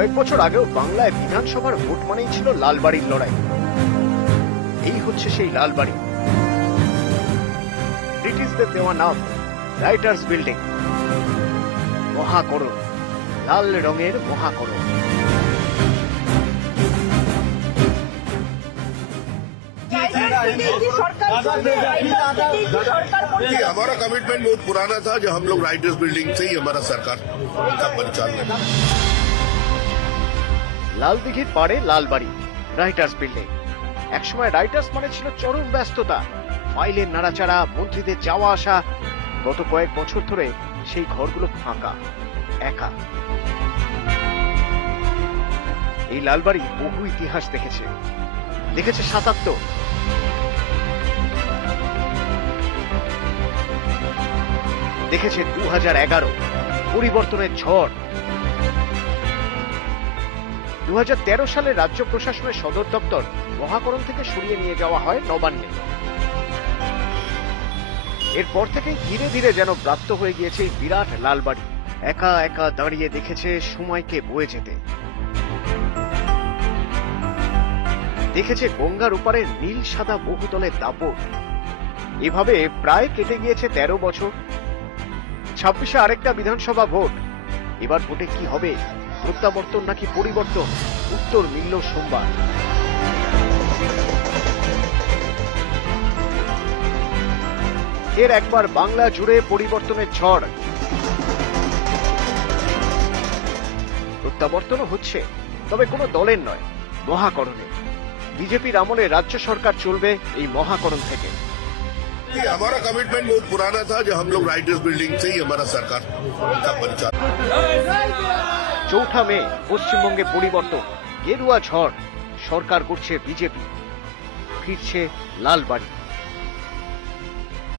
কয়েক বছর আগেও বাংলায় বিধানসভার ভোট মানেই ছিল লালবাড়ির লড়াই। এই হচ্ছে সেই লালবাড়ি, ব্রিটিশদের দেওয়া নাম রাইটার্স বিল্ডিং। মহাকরণ, লাল রঙের মহাকরণ। हमारा कमिटमेंट बहुत पुराना था, जो हम लोग राइटर्स बिल्डिंग से ही हमारा सरकार का परिचालन। লাল দিঘির পাড়ে লালবাড়ি, রাইটার্স বিল্ডিং। একসময় রাইটার্স মানে ছিল চরম ব্যস্ততা, ফাইলের নাড়াচাড়া, মন্ত্রীদের যাওয়া আসা। গত কয়েক বছর ধরে সেই ঘরগুলো ফাঁকা, একা। এই লালবাড়ি বহু ইতিহাস দেখেছে। ৭৭, দেখেছে 2011 পরিবর্তনের ঝড়। 2013 সালে রাজ্য প্রশাসনের সদর দপ্তর মহাকরণ থেকে সরিয়ে নিয়ে যাওয়া হয় নবান্নে। এরপর থেকেই ধীরে ধীরে যেন ব্রাত্য হয়ে গিয়েছে এই বিরাট লালবাড়ি। একা একা দাঁড়িয়ে দেখেছে সময়কে বয়ে যেতে। দেখেছে গঙ্গার ওপারে নীল সাদা বহুতলের দাপট। এভাবে প্রায় কেটে গিয়েছে 13 বছর। 26-এ আরেকটা বিধানসভা ভোট। এবার ভোটে কি হবে? প্রত্যাবর্তন নাকি পরিবর্তন? উত্তর মিলল সোমবার। এর একবার বাংলা জুড়ে পরিবর্তনের ঝড়। প্রত্যাবর্তনও হচ্ছে, তবে কোনো দলের নয়, মহাকরণে। বিজেপির আমলে রাজ্য সরকার চলবে এই মহাকরণ থেকে। हमारा कमिटमेंट बहुत पुराना था, जो हम लोग राइटर्स बिल्डिंग से ही हमारा सरकार का परिचालन। 4 মে পশ্চিমবঙ্গে পরিবর্তন, গেরুয়া ঝড়। সরকার করছে বিজেপি, ফিরছে লালবাড়ি।